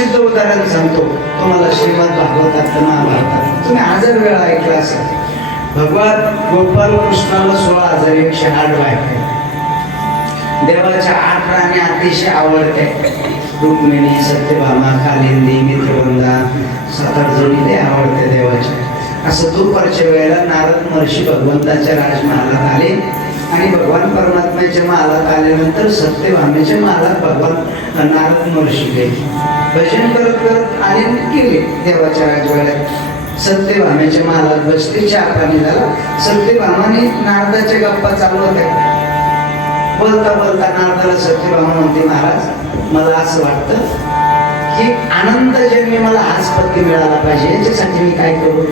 प्रसिद्ध उदाहरण सांगतो तुम्हाला, श्रीमद भागवतातलं, महाभारतात तुम्ही 1000 वेळा ऐकलं असेल. भगवान गोपाल कृष्णाला 16,108 बायका. देवाच्या 8 राणी अतिशय आवडते. रुक्मिणी, सत्यभामा, कालिंदी, मित्रवृंदा, 7-8 जणी ते आवडते देवाच्या. असं दुपारच्या वेळेला नारद महर्षी भगवंताच्या राजमहालात आले आणि भगवान परमात्म्याच्या महालात आल्यानंतर सत्यभामेच्या महालात भगवान नारद महर्षी गेले. भजन करत करत आणि गेले देवाच्या राजवाड्यात. सत्यभामेच्या महालात बसले, चहा पाणी झाला. सत्यभामाने नारदाच्या गप्पा चालू होत्या. बोलता बोलता नारदाला सत्यभामा म्हणते, महाराज मला असं वाटतं की आनंद जन्मी मला हाच पती मिळाला पाहिजे, याच्यासाठी मी काय करू?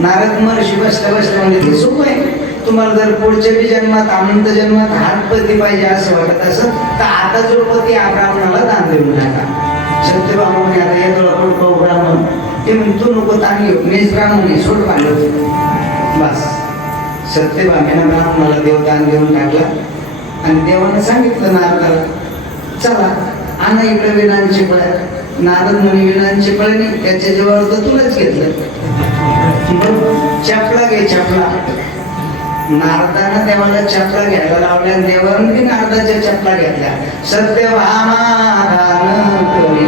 नारद महर्षी बसल्या बसल्या म्हणजे ते सोपं आहे. तुम्हाला जर पुढच्या बी जन्मात आनंद जन्मात हाच पती पाहिजे असं वाटत असं तर आता जो पती ब्राह्मणाला दान देऊन टाका. सत्यभामा म्हणे, आता येतो कोण ब्राह्मण? ते म्हणतो नको, ताणी मीच ब्राह्मण सोड पाहिलं. बस सत्यभामेनं ब्राह्मणाला देवदान देऊन टाकला आणि देवानं सांगितलं नारदाला, चला आणा इकडे विणांची पळ्या. नारद म्हणे, विणांची पळ्या नाही, त्याच्या जेव्हा होतं तुलाच घेतलं. चपला घे, चपला. नारदानं देवाला चपला घ्यायला लावल्या, देवाने नारदाच्या चपला घेतल्या. सत्यभामा दान करी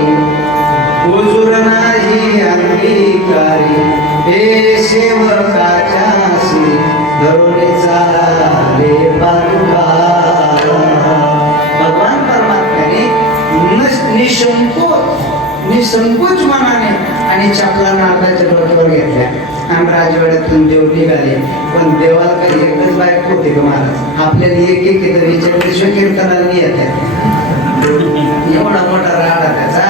हुजूर नाही अंगीकारी, हे सेवकाच्या श्री धरुणी चाले पादुका. भगवान परमात्म्याने निसंकोच मनाने आणि चपला नारदाच्या डोक्यावर घेतल्या आणि राजवाड्यातून देव निघाले. पण देवाला काही एकच बायको होते का महाराज? आपल्याला एक इथं विचार कीर्तनाला येते. एवढा मोठा राडा त्याचा.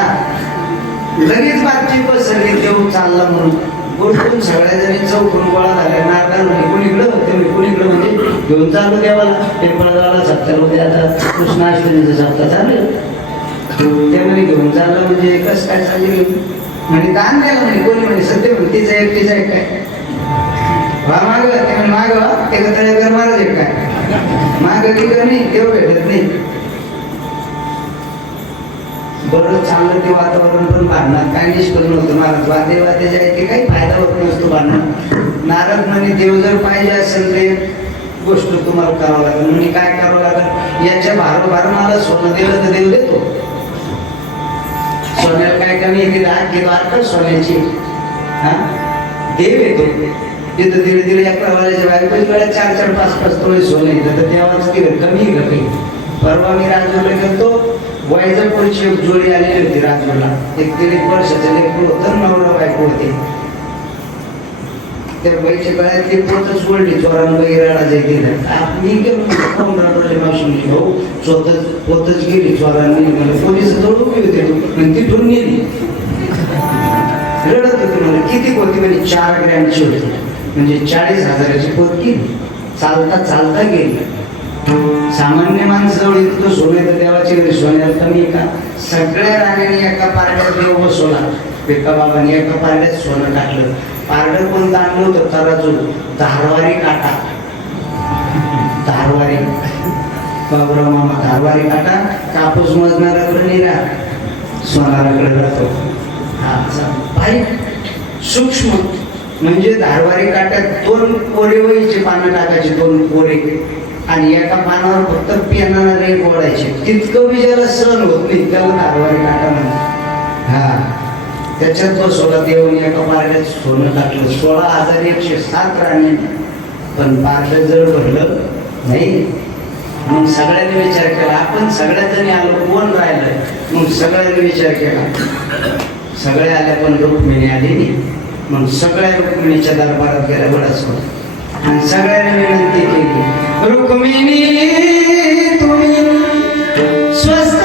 लगेच बातचीत पसरली, देव चालला म्हणून गोष्टून सगळ्या जणी चौकून गोळा झाल्या. नारदा म्हणे, कुणीकडं होते? कुणीकडं म्हणजे घेऊन चालू देवाला. पिंपळगावला सप्ताह होते, आता कृष्णाष्टमीचं सप्ताह चालू. ते म्हणे घेऊन चाललं म्हणजे कसं काय चालली घेऊन? म्हणजे दान द्यायला म्हणे. कोणी म्हणे? सत्य म्हणे, तिचं एकटीचं आहे काय? माग ते म्हणे, माग ते तळेकर महाराज आहे काय? माग तिकडं नाही, देव भेटत नाही. बरं चाललं ते वातावरण, पण भांडणार काय निष्पन्न होतं महाराज. वादे जे आहे ते काही फायदा होत नसतो भांडणार. नारद म्हणे, देव जर पाहिजे असेल ते गोष्ट तुम्हाला करावं लागेल. म्हणजे काय करावं लागेल? याच्या भारोभार मला सोनं दिलं तर देव देतो. सोन्याला काय कमी येते? 10 किलो अर्थ सोन्याची. हा, देव येतो. तिथं धीरे धीरे एका वाल्याच्या बायकोच्या वेळेला 4-4, 5-5 तोळे सोनं येतं तर देवाच दिलं कमी आहे काही. परवा मी राजूरला गेलतो, वैजापूरची एक जोडी आलेली होती राजूरला. एक 1.5 वर्षाचं लेकरू होतं, नवरा बायको होते. त्या बाईच्या गळ्यातली पोतच ओढली, चोरांबाई रडा जाई दिलं. मी गेलो रडवले मावशी, हो स्वतःच पोतच गेली चोरांनी. मला पोलीस जवळ उभी होते, तिथून नेली. रडत होती. मला किती होती? म्हणजे 4 ग्रॅमची होती, म्हणजे 40,000ची पोत गेली. चालता चालता गेली. सामान्य माणसाजवळ इतकं सोने तर देवाची घरी सोन्याला कमी आहे का? सगळ्या राण्यांनी एका पारड्यात देव बसवला. एका बाबाने एका पारड्यात सोनं टाकलं. पारडं कोणतं आणलं होतं? तराजू, धारवारी काटा. धारवारी बाबराव मामा, धारवारी काटा. कापूस मोजणाऱ्याकडे निरा, सोनाराकडे जातो. हा बारीक सूक्ष्म. म्हणजे धारवारी काट्यात 2 कोरे वहीचे पानं टाकायचे, 2 कोरे, आणि एका पानावर फक्त पेनानं रेग ओढायचे. तितकं विजयाला सहन होत नाही, त्याला धारवारी काटा म्हणतात. हा, त्याच्यात तो सोळा देऊन एका पारड्यात सोनं टाकलं. 16,107 राणी. पण पारडं जर भरलं नाही. मग सगळ्यांनी विचार केला, आपण सगळ्यात जणी आलो, कोण राहिलंय? मग सगळ्यांनी विचार केला, सगळे आल्या पण रुक्मिणी आली नाही. मग सगळ्या रुक्मिणीच्या दरबारात गेल्या बडासवर आणि सगळ्यांनी विनंती केली, रुक्मिणी तुम्ही स्वस्त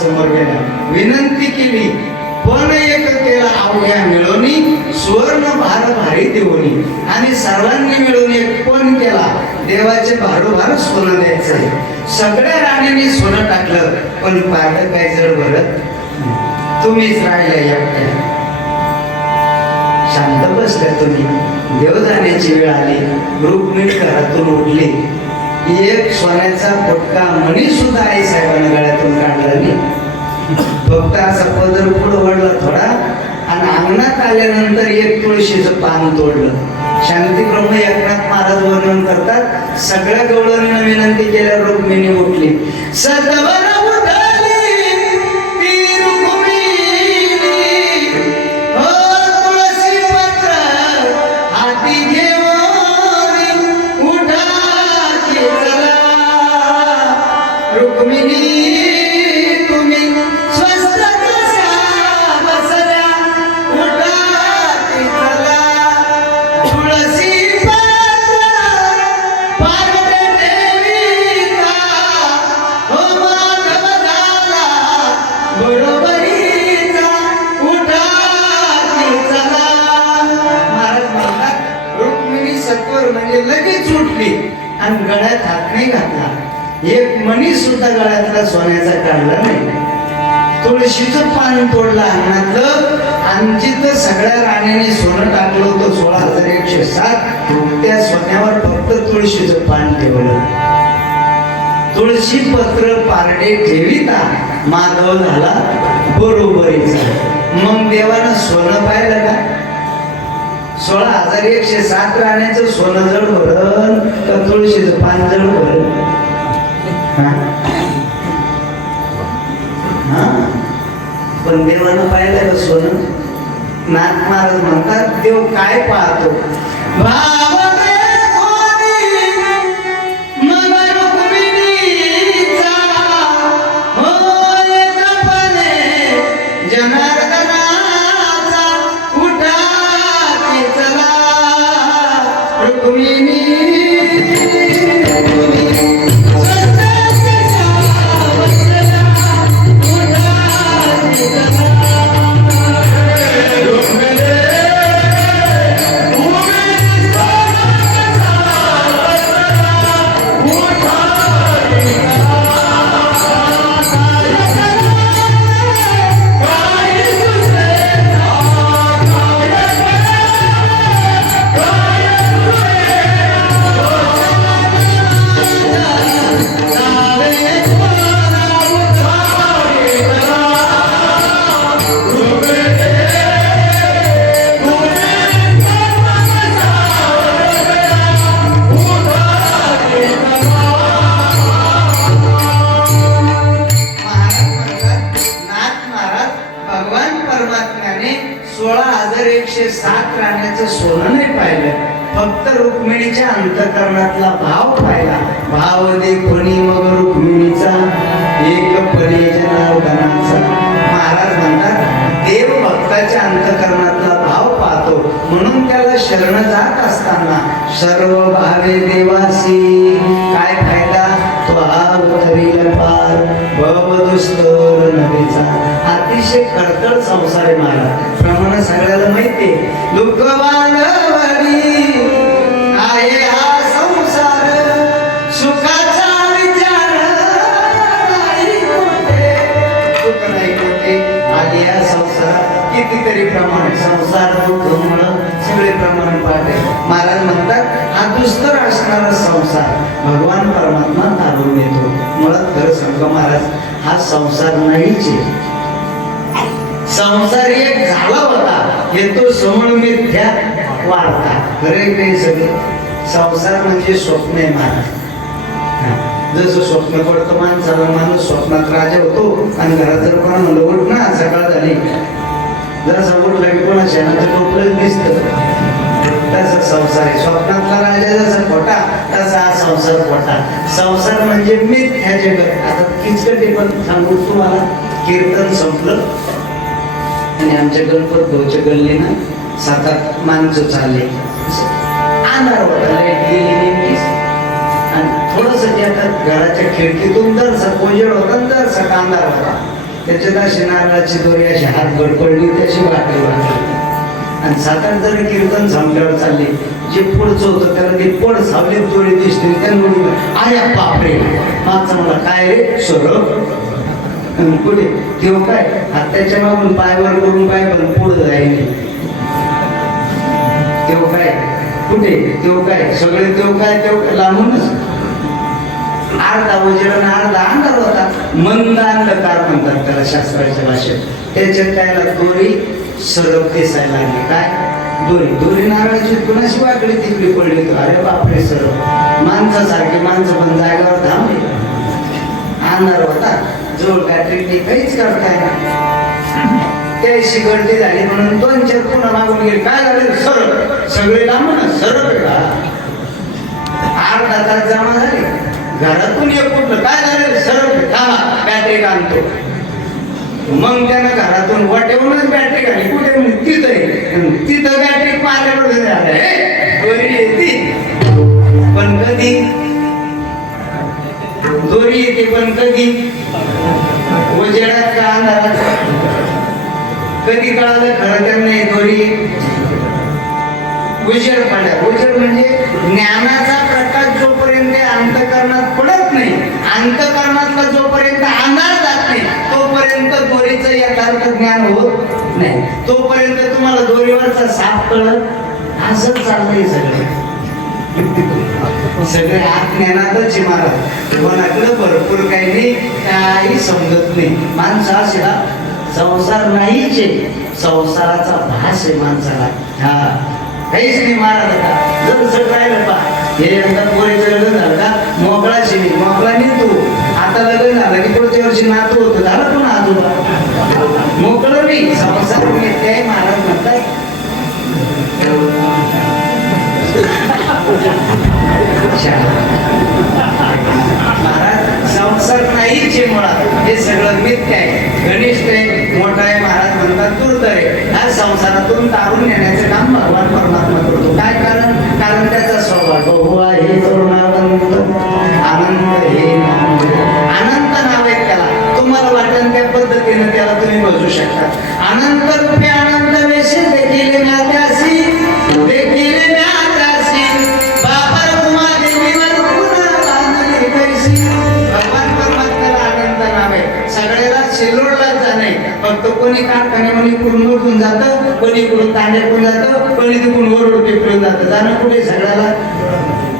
समोर गेल्या, विनंती केली, पण एक केला अवघ्या मिळवणी, सुवर्ण भार भारी देवणी. आणि सर्वांनी मिळून एक पण केला, देवाचे भारोभार सोनं द्यायचंय. सगळ्या राणींनी सोनं टाकलं, पण पाहिलं काय जड भरत, तुम्हीच राहिल्या एकट्या. शांत बसल्या तुम्ही. देव जाण्याची वेळ आली, रुक्मिणी घरातून उठली. एक सोन्याचा फुटका मणी सुद्धा आई साहेबांना गळ्यातून काढला नाही. फक्त असा पदर पुढं वडला थोडा, आणि अंगणात आल्यानंतर एक तुळशीचं पान तोडलं. शांतीप्रभू एकनाथ महाराज वर्णन करतात, सगळ्या गवळणीनं विनंती केल्यावर रुक्मिणी उठली. सतवन आणि गळ्यात हात नाही घातला. एक मणी सुद्धा गळ्यातला सोन्याचा काढला नाही. तुळशीचं पान तोडलं अंगणातलं, आणि जिथं सगळ्या राणीने सोनं टाकलं होतं 16,107, त्या सोन्यावर फक्त तुळशीचं पान ठेवलं. तुळशी पत्र पारडे ठेविता माधव झाला बरोबरीचा. मग देवानं सोनं पाहिलं का? 16,107 राण्याचं सोनं जड भरण का तुळशीचं पान जड भरण? पण देवानं पाहिलं का सोनं? नाथ महाराज म्हणतात, देव काय पाहतो? सोनं नाही पाहिलं, फक्त रुक्मिणीच्या अंतःकरणातला भाव पाहिला. भाव देखोनी मग रुक्मिणीचा, एक परी जनार्दनाचा. महाराज म्हणतात, देव भक्ताच्या अंतःकरणातला भाव पाहतो, म्हणून त्याला शरण जात असताना सर्व भावे देवासी. काय फायदा? तो हा उतरील पार भवदुस्तर नदीचा. अतिशय खडतर संसार आहे महाराज, प्रमाण सगळ्याला माहिती. दुःख बांधवडी आहे हा संसार, सुखाचा विचार नाही कोठे. सुख नाही कोठे आली हा संसार. कितीतरी प्रमाण संसार दुःखमुळं सगळे प्रमाण पाहते. महाराज म्हणतात, हा दुस्तर असणारा संसार भगवान परमात्मा तारून येतो. मुळात खरं सांगतो महाराज, हा संसार नाहीच आहे. संसार एक झाला होता, हे तो समूळ मिथ्या वाढता. खरे काही सगळे संसार म्हणजे स्वप्न आहे महाराज. जसं स्वप्न पडतं माणसाला, माणूस स्वप्नात राजा होतो, आणि घरात जर कोणा म्हणलं उठ ना सकाळ झाली, जरा उठला की कोणा शेणाचं टोपलं दिसतं. तसा संसार आहे. स्वप्नातला राजा जसा खोटा, तसा हा संसार खोटा. संसार म्हणजे मिथ्या जगत. आता किचकटी पण सांगू तुम्हाला, कीर्तन संपलं आणि आमच्या गणपत भाऊच्या गल्लीनं 7-8 माणसं चालले. अंधार होता, लाईट गेली नेमकीच, आणि थोडस त्या घराच्या खिडकीतून जरसा कोजळ होता, जरसा अंधार होता. त्याच्यात अशी नारळाची दोरी अशी हात गडपडली त्याची भाकरी वाटली. आणि 7-8 जण कीर्तन संपल्यावर चालले. जे पुढचं होतं त्याला ते पड सावले दोरी दिसते त्यांना आया बापरे मागचा मला काय रे सरळ पुढे तेव्हा काय हाताच्या मागून पायवर करून पाय पण पुढे जायने तेव्हा काय कुठे तेव्हा काय सगळे तेव्हा काय लांबूनच अर्धा उजेड आणि अर्धा अंधार होता. मंद अंधकार म्हणतात त्याला शास्त्राच्या भाषेत. त्याच्यात त्याला दोरी सरळ दिसायला लागली. काय दोरी नारळाची कुणाशी वाकडी तिकडी पडली. अरे बापरे सरळ माणसासारखे माणसं पण जागेवर थांबले. अंधार होता जवळ बॅटरी काहीच करताय ना. त्याशी गर्दी झाली म्हणून 2-4 पुन्हा मागून गेले. काय झालं सरळ सगळे लांबून सरळ अर्धा तास जमा झाले. घरातून एक कुठलं काय झालं सरळ थांबा बॅटरी आणतो. मग त्यानं घरातून वाटेवरूनच बॅटरी घाली. कुठे तिथं बॅटरी पाण्यावर दोरी येते पण कधी दोरी येते पण कधी उजेडात का अंधारात. कधी कळालं खरं तर नाही दोरी उजेड पडला. उजेड म्हणजे ज्ञानाचा प्रकाश जोपर्यंत अंतःकरणात पडत नाही अंतःकरणातला जोपर्यंत अंधार जात नाही तोपर्यंत दोरीचं यथार्थ ज्ञान होत नाही. तोपर्यंत तुम्हाला दोरीवरचा साप कळत असंच चाललंय सगळे आत ज्ञानातच महाराज. कोणाकडे भरपूर काही नाही काही समजत नाही. माणसा असेला संसार नाहीच आहे. संसाराचा भास आहे माणसाला. हा काहीच नाही महाराज. आता जर सगळं राहिलं पा हे एकदा पोरीचं लग्न झालं का मोकळा शिनी मोकळा नाही तू. आता लग्न झालं की पुढच्या वर्षी नातू होतं झालं पण आजोबा मोकळं नाही. संसार मिळते महाराज म्हणतात. महाराज संसार नाहीच आहे मुळात. हे सगळं मिथ्य आहे. घनिष्ठ आहे मोठा आहे. महाराज म्हणतात दूर आहे. हा संसारातून तारून नेण्याचं काम भगवान परमात्मा करतो. काय कारण त्याचा स्वभाव बहु आहे करुणावंत आनंद हे अनंत नाव आहे त्याला. तुम्हाला वाटेल त्या पद्धतीने त्याला तुम्ही बघू शकता. अनंत रूपे अनंत वेशे देखील ज्ञात्यासी देखील ज्ञात्यासी बापर उमा देवीवर पुन्हा बांधली कैसी. भगवान परमात्म्याला अनंत नाव आहे. सगळ्याला शिलोडला जाणे फक्त कोणी कारखान्यामध्ये इकडून उठून जातं कोणी इकडून तांड्याकडून जातं कोणी तिकडून वरड टेकडून जातं. जाणं कुठे सगळ्याला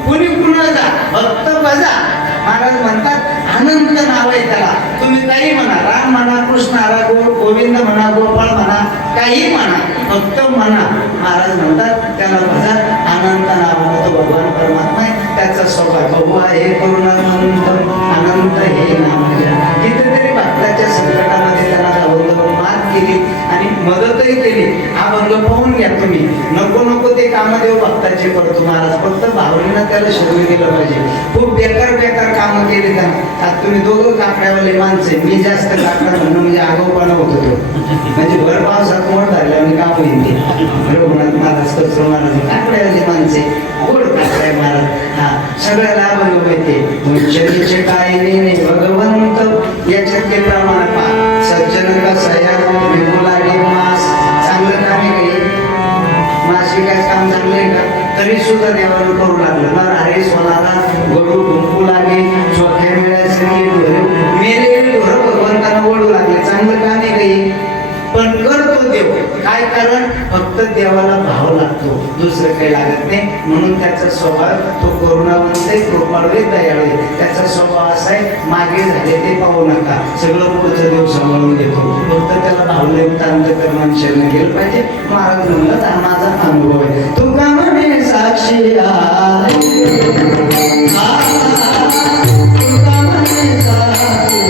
कोणी पुन्हा जा फक्त बजा. महाराज म्हणतात अनंत नाव आहे त्याला. तुम्ही काही म्हणा राम म्हणा कृष्ण म्हणा गोविंद म्हणा गोपाळ म्हणा काही म्हणा फक्त म्हणा. महाराज म्हणतात त्याला भजा. अनंत नाव तो भगवान परमात्मा आहे. त्याचा स्वभाव बहु आहे करुणावंत अनंत हे नाम. कितीतरी भक्ताच्या संकटामध्ये त्याला जाऊन मात केली आणि मदतही केली. हा अभंग पाहून घ्या तुम्ही. नको ते कामदेव भक्ताचे करतो महाराज. फक्त भावनेनं त्याला शिकवून गेलं पाहिजे. खूप बेकार कामं केली त्यानं. आता तुम्ही दोघं काकड्यावाले माणसे. मी जास्त काकडा म्हणणं म्हणजे आगाऊपणा होत होतो. म्हणजे भर पावसात मोठ झाले आणि काम होईल ते रघुनाथ महाराज कसं महाराज काकड्यावाले माणसे गोड काकड्या महाराज. हा सगळ्याला अभंग माहिती. शरीरचे काय नाही भगवंत याच्यातले प्रमाण पा सज्जन कसया विपुलागे मास. चांगलं काम आहे काही मास विकास काम चांगलं आहे का तरी सुद्धा देवाला करू लागलं ना. अरे सोनाला गडू ढुंकू लागे चोख्या मिळायसाठी मेले ढोर भगवंतांना ओढू लागले. चांगलं काम आहे काही पण करतो देव. काय कारण फक्त देवाला भाव लागतो दुसरं काही लागत नाही. म्हणून त्याचा स्वभाव तो करुणावंत आहे कृपाळू आहे दयाळू आहे. त्याचा स्वभाव असा आहे मागे झाले ते पाहू नका सगळं पुढचं देव सांभाळून घेतो. फक्त त्याला भावलेत अंतकरणाने शरण गेलं पाहिजे. महाराज म्हणलं हा माझा अनुभव आहे. तुका म्हणे साक्षी तुका म्हणे साक्षी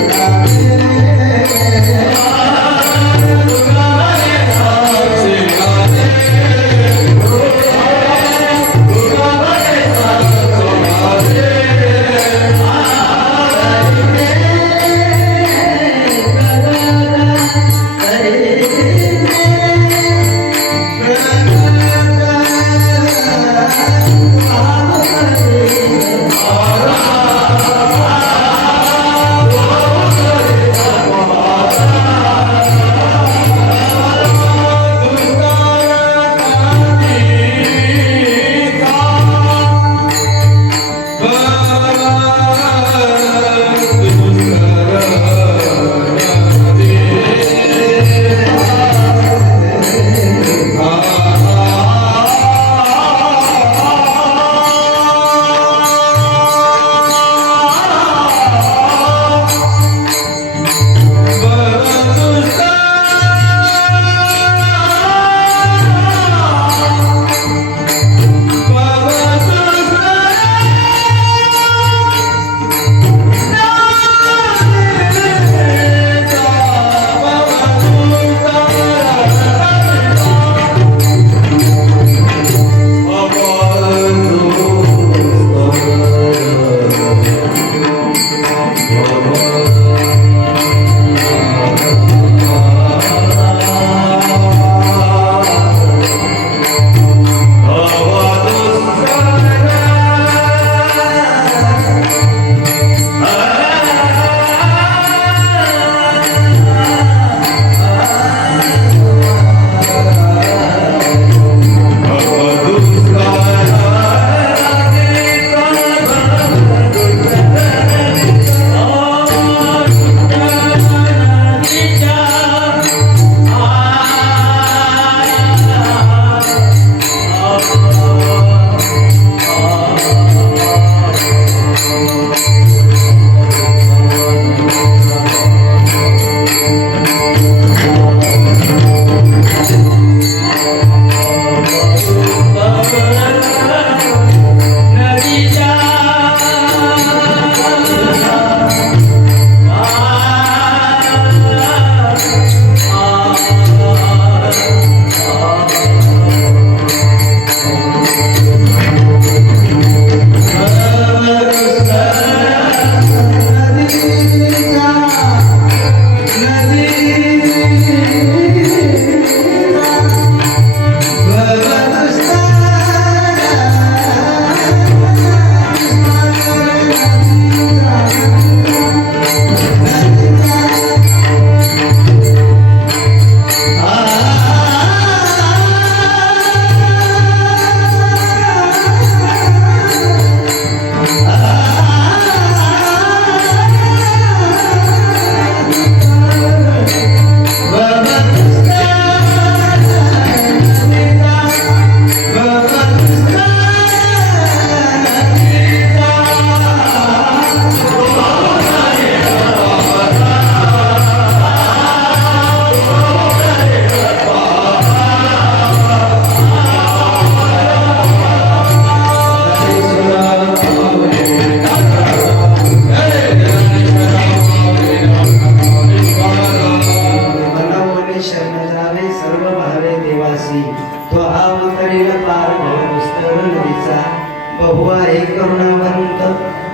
बहु आहे करुणावंत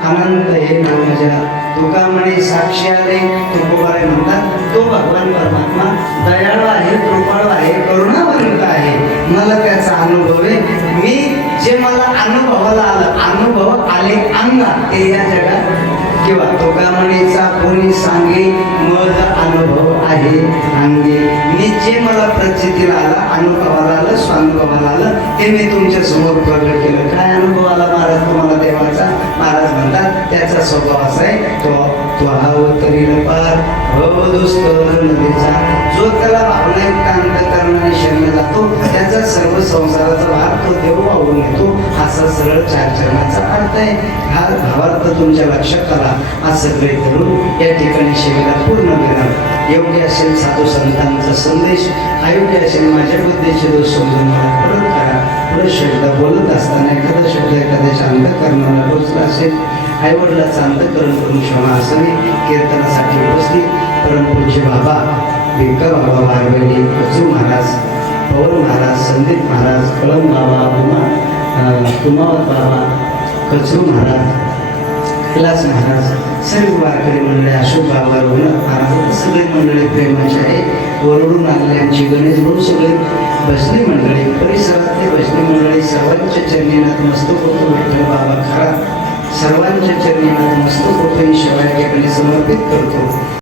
अनंत हे नामजा तुका म्हणे साक्षी आले तुकोबारे म्हणतात तो भगवान परमात्मा दयाळू आहे कृपाळू आहे करुणावंत आहे मला त्याचा अनुभव आहे मी जे मला अनुभवाला आलं अनुभव आले अंगात ते या जगात किंवा तुका म्हणेचा कोणी सांगे मज अनुभव आहे अंगे मी जे मला प्रचितीला आला अनुभवाला आलं स्वानुभवाला आलं ते मी तुमच्या समोर प्रगट केलं काय अनुभव आला महाराज तुम्हाला देवाचा महाराज म्हणतात त्याचा स्वभाव असा आहे तो अवतरील पार अवधुस्तर नदीचा जो त्याला भावनायुक्त अंतःकरणाने शरण जातो त्याचा सर्व संसाराचा भार तो देव वाहून येतो असा सरळ चार चरणाचा अर्थ आहे हा भावार्थ तुमच्या लक्षात आला आज सगळे धरून या ठिकाणी शिवेला पूर्ण विराम योग्य असेल साधू संतांचा संदेश अयोग्य असेल माझ्या बुद्धीचे दोष समजून मला परत करा पुढे शब्द बोलत असताना एखादा शब्द एखाद्याच्या अंतःकरणाला टोचला असेल आईवडिलाचं अंतःकरण करून क्षमा असावी कीर्तनासाठी उपस्थित परमपूज्य बाबा भिक्का बाबा वारवेली कचू महाराज पवन महाराज संदीप महाराज कळम बाबा कुमावत बाबा कचरू महाराज कैलास महाराज सर्व वारकरी मंडळी अशोक बाबा रघुनाथ महाराज सगळे मंडळी प्रेमाचे आहे ओरडून आलेल्यांची गणेश भाऊ सगळे भजनी मंडळी परिसरातले भजनी मंडळी सर्वांच्या चरणी नतमस्तक होतो विठ्ठल बाबा खरा सर्वांच्या चरणी नतमस्तक होतो ही शिवाय समर्पित करतो.